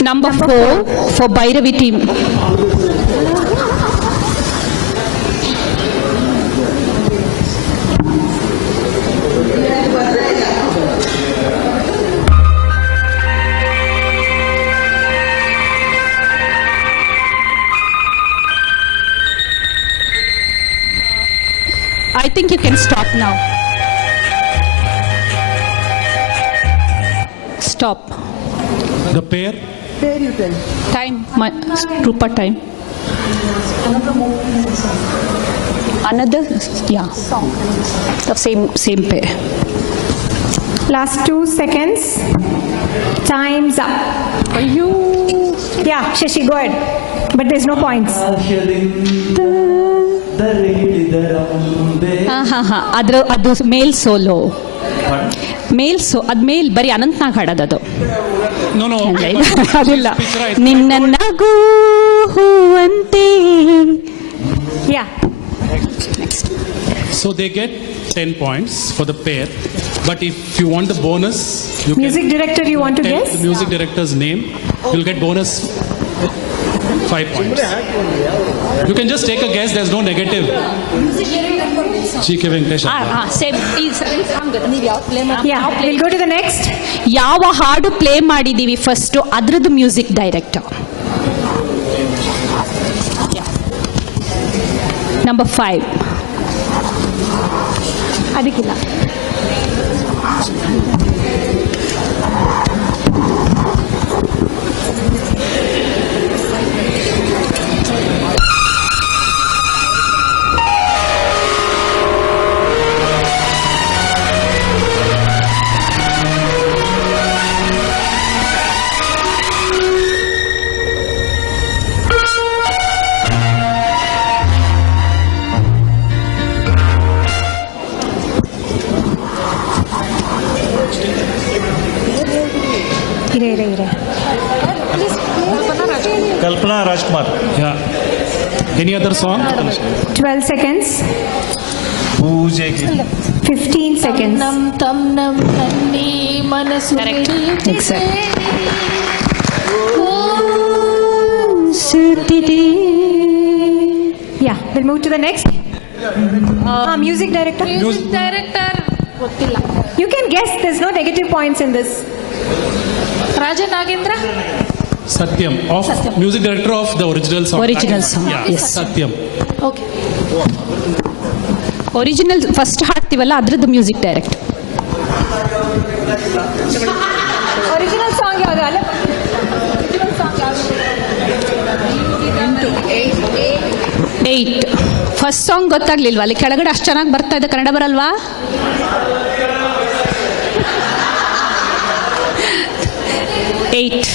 Number 4 for Bhairavi team. I think you can stop now. Stop. The pair. Time. Rupa, time. Another, yeah. The same pair. Last 2 seconds. Time's up. Yeah, Shashi, go ahead. But there's no points. ಅದು ಮೇಲ್ solo ಮೇಲ್ ಬರೀ Anantnag ಹಾಡೋದದು. No. ಅದಿಲ್ಲ. ನಿನ್ನ ನಗು ಹೂವಂತೆ. Yeah. So they get 10 points for the pair. But if you want the bonus, you Music director, you want to tell guess? the music director's name. You'll get bonus 5 points. You can just take a guess. There's no negative. G.K. Venkatesh. Same. Yeah, we'll go to the next. ಯಾವ ಹಾಡು play ಮಾಡಿದೀವಿ first ಅದ್ರದ್ದು music director. Number 5. ಅದಕ್ಕಿಲ್ಲ. ಇರೆ. Kalpana Rajkumar. Yeah. Any other song? 12 seconds. Poojegi. 15 seconds. Exactly. Yeah, we'll move to the next. Music director. ಗೊತ್ತಿಲ್ಲ. You can guess. There's no negative points in this. Raja Nagendra. Satyam. Music director of the original song. Original song. Yeah. Yes. Satyam. Okay. Original first ಹಾಡ್ತೀವಲ್ಲ ಅದ್ರದ್ದು music director. Original song ಯಾವುದು ಅಲ್ಲ? 8. First song ಗೊತ್ತಾಗ್ಲಿಲ್ವಾ? ಅಲ್ಲಿ ಕೆಳಗಡೆ ಅಷ್ಟು ಚೆನ್ನಾಗಿ ಬರ್ತಾ ಇದೆ, ಕನ್ನಡ ಬರಲ್ವಾ? Eight.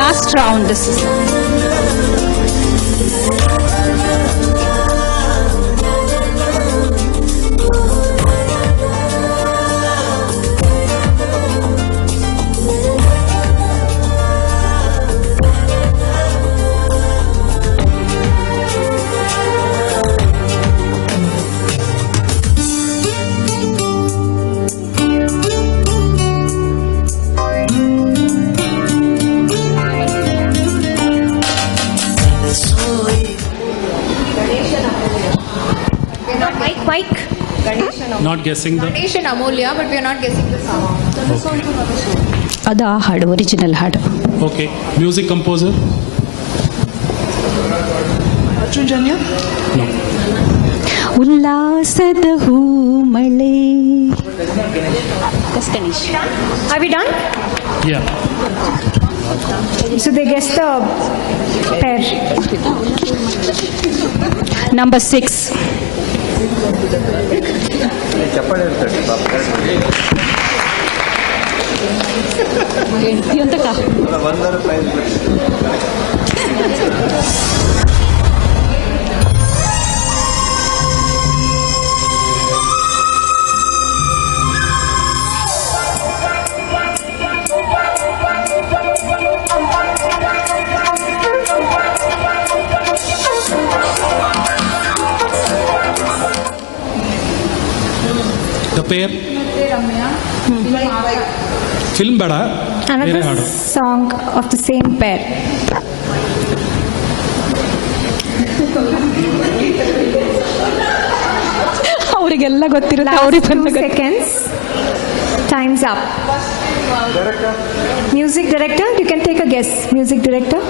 Last round. This is. Mike. Not guessing the. Ganeshan Amulya, but we are not guessing the song. ಅದು ಆ ಹಾಡು, ಒರಿಜಿನಲ್ ಹಾಡು. Okay. Music composer? Arjun Janya? No. ಉಲ್ಲಾಸದ ಹೂ ಮಳೆ. Are we done? Yeah. So they guess the pair. Number 6. ಎಂತಕ್ಕ? Pair film ಬೇಡ, ಬೇರೆ Another ಹಾಡು. song of the same pair. ಅವರಿಗೆಲ್ಲ ಗೊತ್ತಿರುತ್ತೆ, Last ಅವ್ರಿಗೆ 2 seconds. Time's up. Music director, you can take a guess. Music director.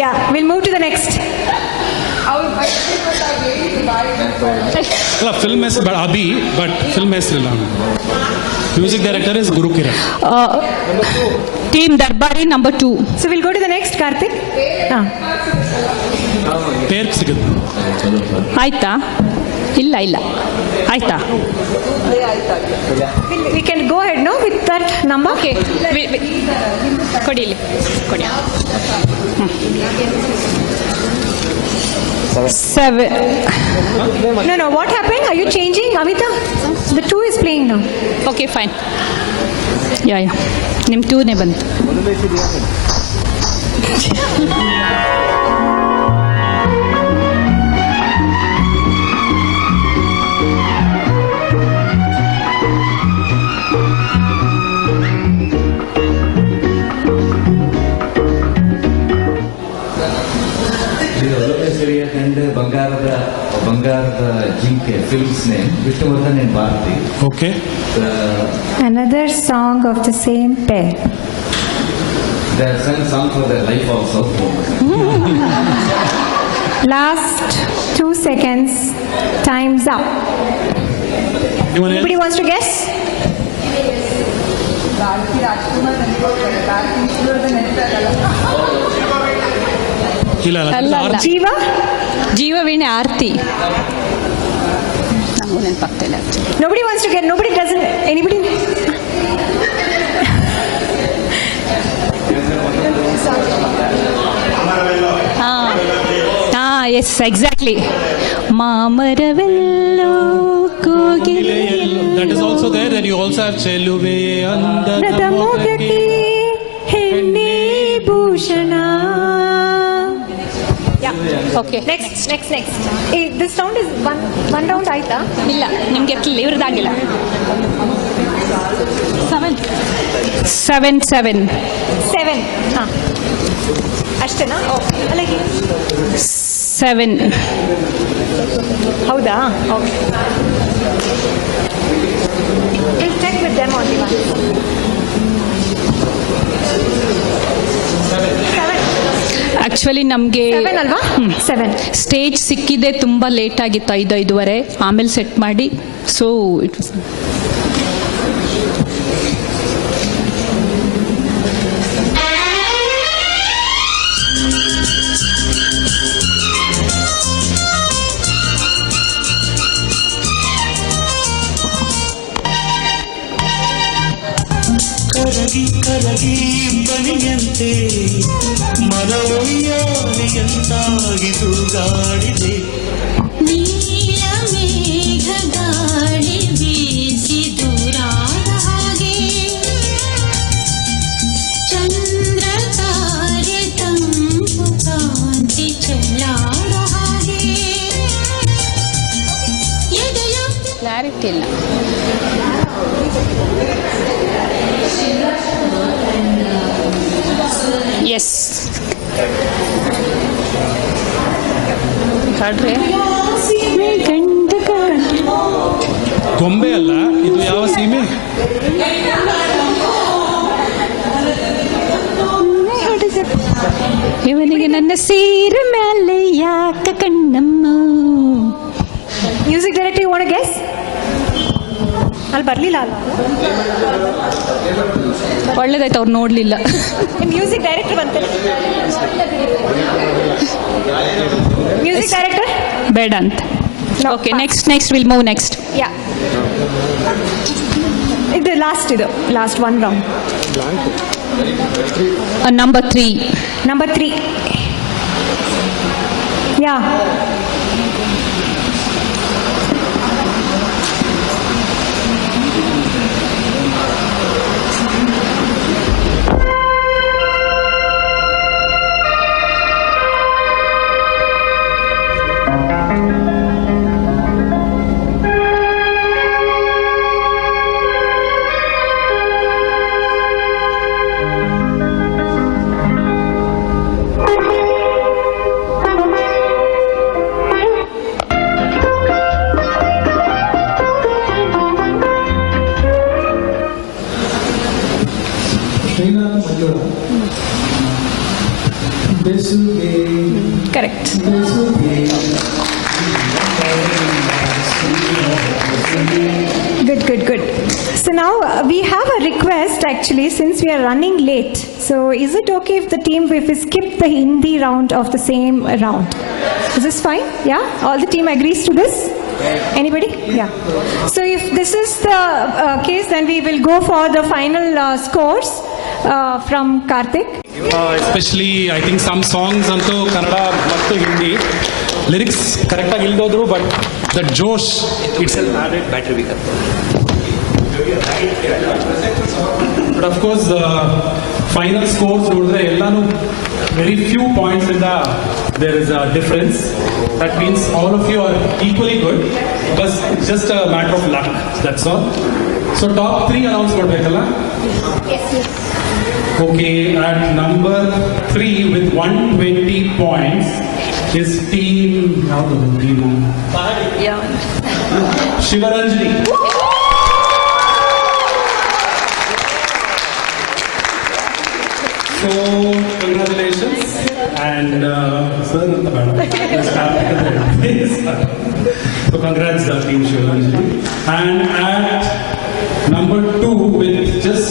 Yeah, we'll move to the next. ಅಲ್ಲ, film ಹೆಸರು ಬೇಡ, ಅಭಿ, ಬಟ್ ಫಿಲ್ಮ್ ಹೆಸರಿಲ್ಲ. Music director is Guru Kiran. Team Darbari number 2. So we'll go to the next, Karthik. Pair ಸಿಗುತ್ತೆ. ಆಯ್ತಾ? ಇಲ್ಲ ಆಯ್ತಾ? We can go ahead, no, with that number. Okay, ಕೊಡಿ ಇಲ್ಲಿ, ಕೊಡಿ. 7. No, what happened? Are you changing, Amita? The 2 is playing now. Okay, fine. Yeah ನಿಮ್ಮ 2ನೇ ಬಂತು. and Bangarada Jinke films name Vishnuvardhan and Bharathi. Okay, Another song of the same pair. They have sung song for their life also. Last 2 seconds. Time's up. Anybody wants to guess? ಇಲ್ಲ ಅಲ್ಲ. Jiva? Jeevaveene Aarthi. ನಂಗೂ ನೆನಪಾಗ್ತಿಲ್ಲ. Nobody wants to get. Nobody doesn't. Anybody? Yes, exactly. Mamaravello Kogile. That is also there. Then you also have Cheluve Andada Mogakke Henne Bhushana. Okay, Next. This round is one round ಆಯ್ತಾ? ಇಲ್ಲ, ನಿಮ್ಗೆ ಎತ್ತಲಿಲ್ಲ, ಇವ್ರದ್ದಾಗಿಲ್ಲ. 7. 7. ಅಷ್ಟೇನಾ? ಅಲ್ಲ 7. ಹೌದಾ? Okay. We'll check with them only once. 7. Actually ನಮಗೆ 7 ಅಲ್ವಾ? 7. Stage ಸಿಕ್ಕಿದೆ ತುಂಬ ಲೇಟ್ ಆಗಿತ್ತು, 5:05 ಆಮೇಲೆ ಸೆಟ್ ಮಾಡಿ. ಸೊ ಇಟ್ ವಾಸ್ ಕರಗಿ ಬನಿಯಂತೆ ಮನವೊಯ್ಯಾಲಿಯಂತಾಗಿ ತೂಗಾಡಿದೆ. ನೀಲ ಮೇಘ ಗಾಳಿ ಬೀಸಿ ದೂರಾದ ಹಾಗೆ, ಚಂದ್ರ ತಾರೆ ತಂಪು ಕಾಂತಿ ಚೆಲ್ಲಾಡ ಹಾಗೆ, ಎದೆಯ ಕ್ಲಾರಿಟಿ ಇಲ್ಲ. ಎಸ್, ಹಾಡ್ರಿ. ಗೊಂಬೆ ಅಲ್ಲ ಇದು, ಯಾವ ಸೀಮೆ? ಇವನಿಗೆ ನನ್ನ ಸೀರೆ ಮೇಲೆ ಯಾಕ Kannamma. Music director, you want to guess? ಅಲ್ಲಿ ಬರಲಿಲ್ಲ ಅಲ್ಲ? ಒಳ್ಳೇದಾಯ್ತು, ಅವ್ರು ನೋಡ್ಲಿಲ್ಲ. ಮ್ಯೂಸಿಕ್ ಡೈರೆಕ್ಟರ್ ಬಂತ? ಮ್ಯೂಸಿಕ್ ಡೈರೆಕ್ಟರ್ ಬೇಡ ಅಂತ. Okay, next will move next. Yeah, ಇದು last 1 round. Number 3. Number 3. Yeah. Correct. Good. So now we have a request actually, since we are running late. So is it okay if we skip the Hindi round of the same round? Is this fine? Yeah? All the team agrees to this? Anybody? Yeah. So if this is the case, then we will go for the final scores from Karthik. Especially I think some songs ಅಂತೂ ಕನ್ನಡ ಮತ್ತು Hindi lyrics ಕರೆಕ್ಟಾಗಿ ಇಲ್ದೋದ್ರು but that ಜೋಶ್ it's all added battery wake up but of course final scores ನೋಡಿದ್ರೆ ಎಲ್ಲಾನು very few points ಇಂದ there is a difference that means all of you are equally good ಬಸ್ just a matter of luck that's all so top 3 announce ಮಾಡಬೇಕಲ್ಲ Okay, at number 3 with 120 points is team. How do you team? Shivaranjani. So congratulations and sir, so congrats team Shivaranjani. And at number 2 with just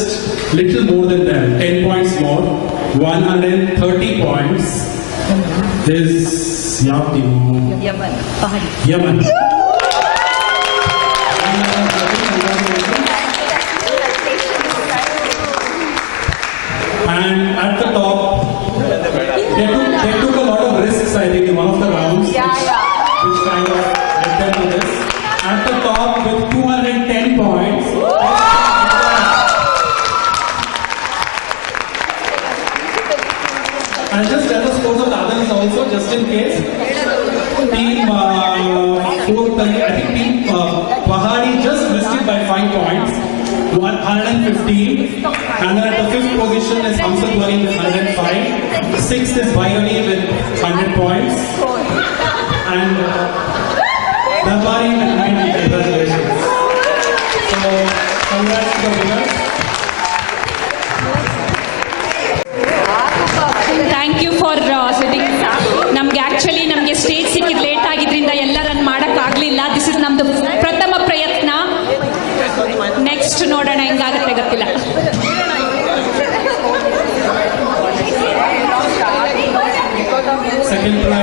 little more than them, 10 points more, 130 points is Yaman. And at the top, they took a lot of risks, I think, in one of the rounds, which kind of led them to this. At the top with 210 points. I'll just tell the scores of the others also, just in case. Team I think team Pahari just missed it by 5 points, 115. And then at the 5th position is Hamsadwari with 105. 6th is Bhairani with 100 points. And Dambari with 90. Congratulations. So, congrats to the winners. Thank you for sitting. ನಮಗೆ stage ಸಿಕ್ಕಿದ್ದು late ಆಗಿದ್ರಿಂದ ಎಲ್ಲ run ಮಾಡೋಕ್ಕಾಗಲಿಲ್ಲ. This is ನಮ್ಮದು ಪ್ರಥಮ ಪ್ರಯತ್ನ. Next ನೋಡೋಣ ಹೆಂಗಾಗುತ್ತೆ ಗೊತ್ತಿಲ್ಲ. Second prize